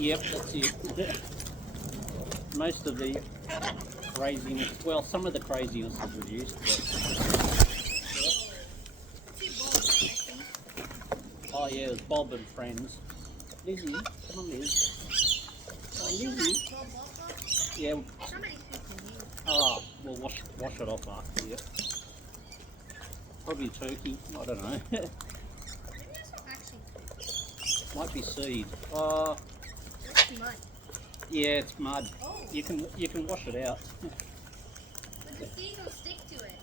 Yep, that's it. Most of the craziness, well, some of the craziness is reduced. But... Oh yeah, it's Bob and friends. Lizzie, come on, Liz. Oh, Lizzie. Yeah. Oh, we'll wash it off after. Yeah. Probably turkey. I don't know. Might be seed. It's mud. Yeah, it's mud. Oh. You can wash it out. But the seeds will stick to it.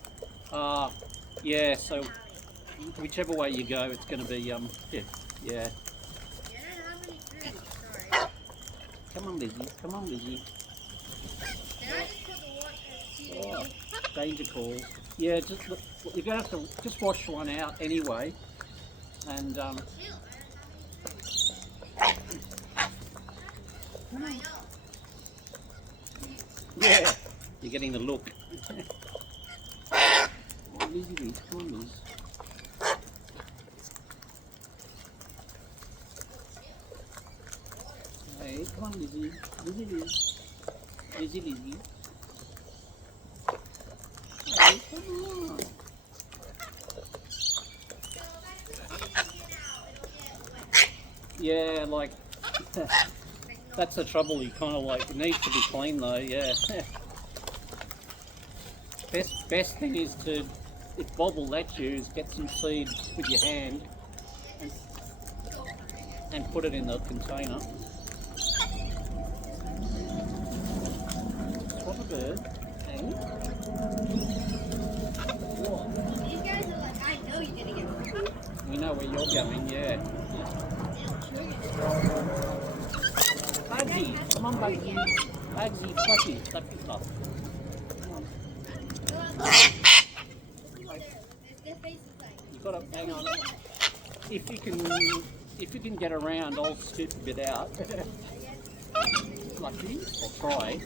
Yeah. So whichever way you go, it's going to be yeah. Yeah, I don't have any food. Sorry. Come on, Lizzie. Come on, Lizzie. Can I just put the water seed in? Danger calls. Yeah, just you're going to have to just wash one out anyway, and Chill, I don't have any. I know. yeah, you're getting the look. Lizzie, come on, Liz. Hey, come on, Lizzie. Lizzie. Hey, come on. Yeah, like, that's the trouble, you kind of like, it needs to be clean though, yeah. Best thing is to, if Bob will let you, is get some seed with your hand and put it in the container. What a bird. Hey? These guys are like, I know you're gonna get food. We know where you're going, yeah. Bugsy, come on, Bugsy. Bugsy, Fluffy, stuff. Come on. You gotta hang on. If you can get around, I'll scoop a bit out. Lucky, or try,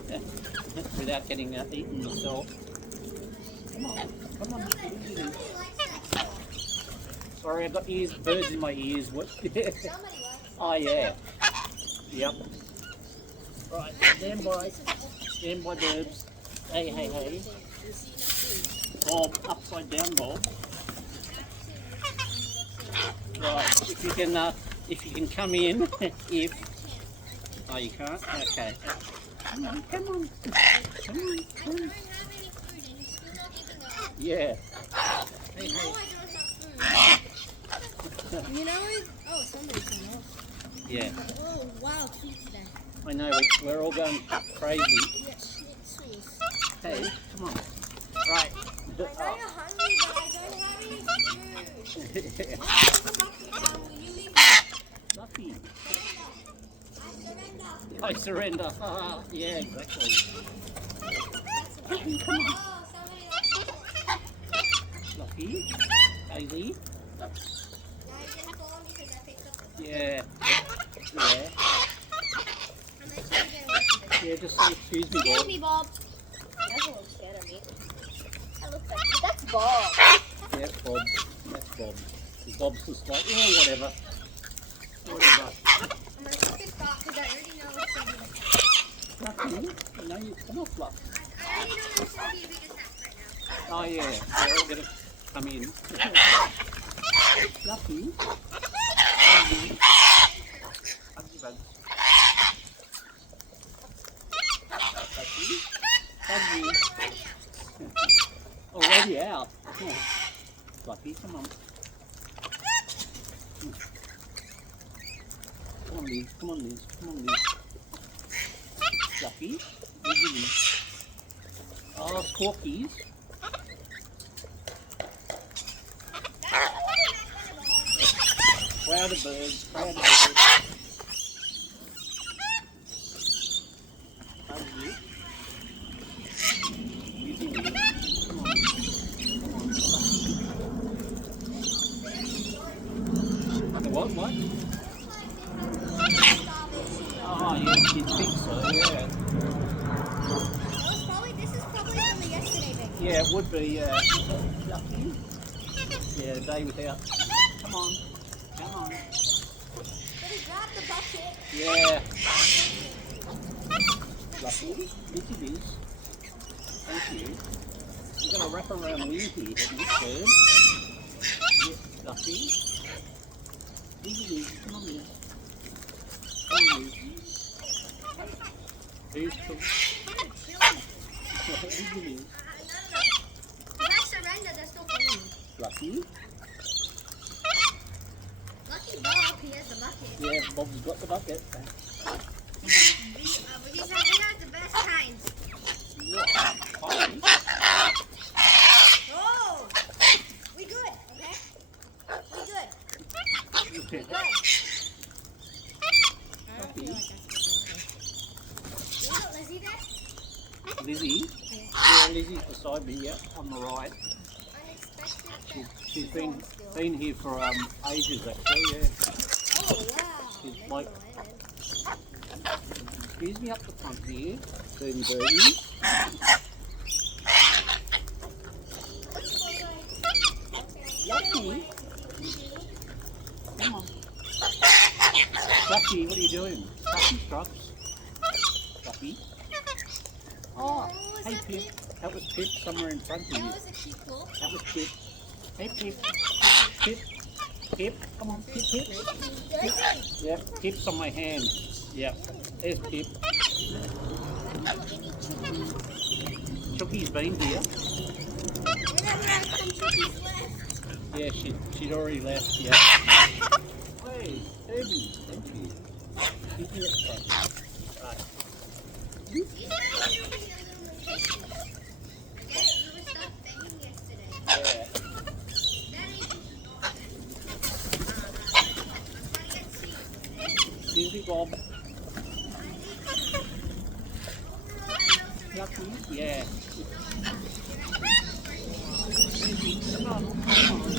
without getting eaten myself. Come on. Sorry, I've got birds in my ears. What? Oh yeah. Yep. Right, stand by birds. Hey. Bob, upside down, Bob. Right, if you can come in, if. Oh, you can't? Okay. Come on. Yeah. Hey. You know it? Oh, somebody's coming off. Yeah. Oh, wow, treats today. I know, we're all going crazy. Yeah, sweet. Hey, come on. Right. I know you're hungry, but I don't have any food. Will you leave me? Lucky. I surrender. I surrender. Yeah, exactly. Come on. Oh, somebody likes Lucky. Daisy. Now you're gonna fall because I picked up the Yeah. I'm actually gonna wait for this. Yeah, just say excuse me, Excuse Bob. me, Bob. That's a little scared of me. That looks like that's Bob. Yeah, Bob. That's Bob. Bob's just like, yeah, whatever. I'm gonna cook this pot because I already know it's gonna be the attack. Lucky. No, you come off, Fluff. I already know it's gonna be a big attack right now. Oh, yeah. They're all going to come in. Lucky. Bugsy. Bugsy. Already out. Oh. Lucky, come on. Come on, Liz. Lucky. Liz. Oh, corkies. Crowd of birds. What? Oh, yeah, you'd think so, yeah. This is probably from the yesterday video. Yeah, it would be, lucky. Yeah, a day without. Come on. What is grab the bucket. Yeah. Lucky. Lizzie Liz. Thank you. You've got a wrap around wheel here, haven't you, bird? Yes, Lucky. Lizzie Liz, come on, Liz. Come on, Liz. Who's cool? Lizzie Liz. If I surrender, they're still following me. Lucky. Lucky Bob, he has the bucket. Yeah, Bob's got the bucket. But he said we have the best kinds. What? Honey? Oh! We good, okay? We good. We good. I don't feel like that's good. You got Lizzie there? Lizzie? Yeah. Yeah, Lizzie's beside me, yeah, on the right. Unexpected. She's been here for ages actually, yeah. Oh, wow. She's Maybe like, the lion. excuse me up the front here, doing birdie. Lucky, come on. Lucky, what are you doing? Lucky Struts. Lucky. Oh, hey Pip. That was Pip somewhere in front of you. That was a cute pull. That was Pip. Hey Pip. Pip. Pip. Come on, Pip, Pip. Pip. Yep, Pip's on my hand. Yep. There's Pip. Chucky's been here. Whenever I come, Chucky's left. Yeah, she'd already left, yeah. Hey, Herbie, thank you. Give me that phone. Right. You guys are being a little impatient. I get it, you were stuck banging yesterday. Yeah. That ain't not. I'm trying to get seeds today. Excuse me, Bob. Lucky? Yeah. Come on, come on.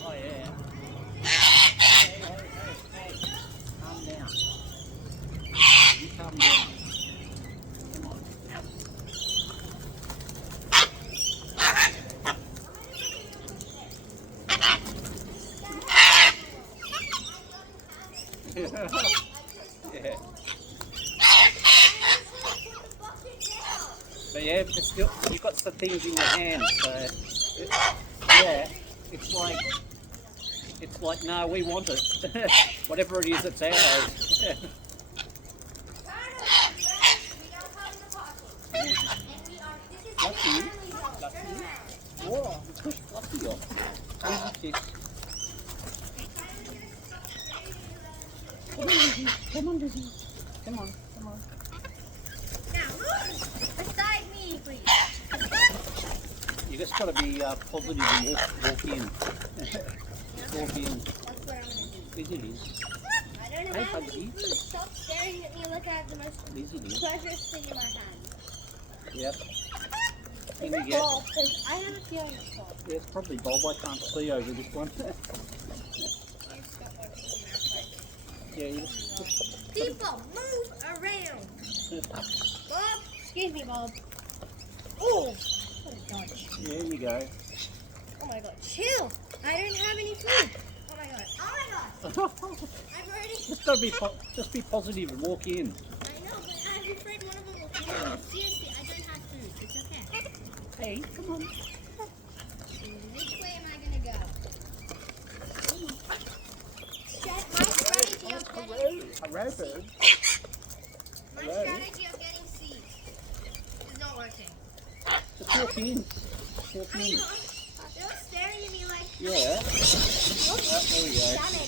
Oh yeah. Hey, calm down. You calm down. Come on. Yeah. But yeah, but still, you've got the things in your hand, so yeah, it's like, no, we want it. Whatever it is, it's ours. Lucky, lucky. Whoa, push Lucky off. Easy kiss. Come on, Lizzie. Come on, Lizzie. Come on, come on. Now move beside me, please. You just got to be positive and walk in. Walk in. That's what I'm gonna do. Lizzie Liz. I don't Hey, have any Bugsy. food. Stop staring at me like I have the most Lizzie Liz. treacherous thing in my hand. Yep. Is Can it you get? Bob? 'Cause I have a feeling it's Bob. Yeah, it's probably Bob. I can't see over this one. I just got one piece of mouth. Yeah, you People, move around. Bob, excuse me, Bob. Oh, what a dodge. there you go. Oh my god, chill. I don't have any food. Oh my god. Oh my god. I've already. Just be positive and walk in. I know, but I'm afraid one of them will kill me. Seriously, I don't have food. It's okay. Hey, come on. Which way am I gonna go? My strategy of getting Hello, bird. my Hello. strategy of getting seeds is not working. Just walk in. Walk I in. know. They're staring at me like. Yeah. Oh, there we go. Damn it.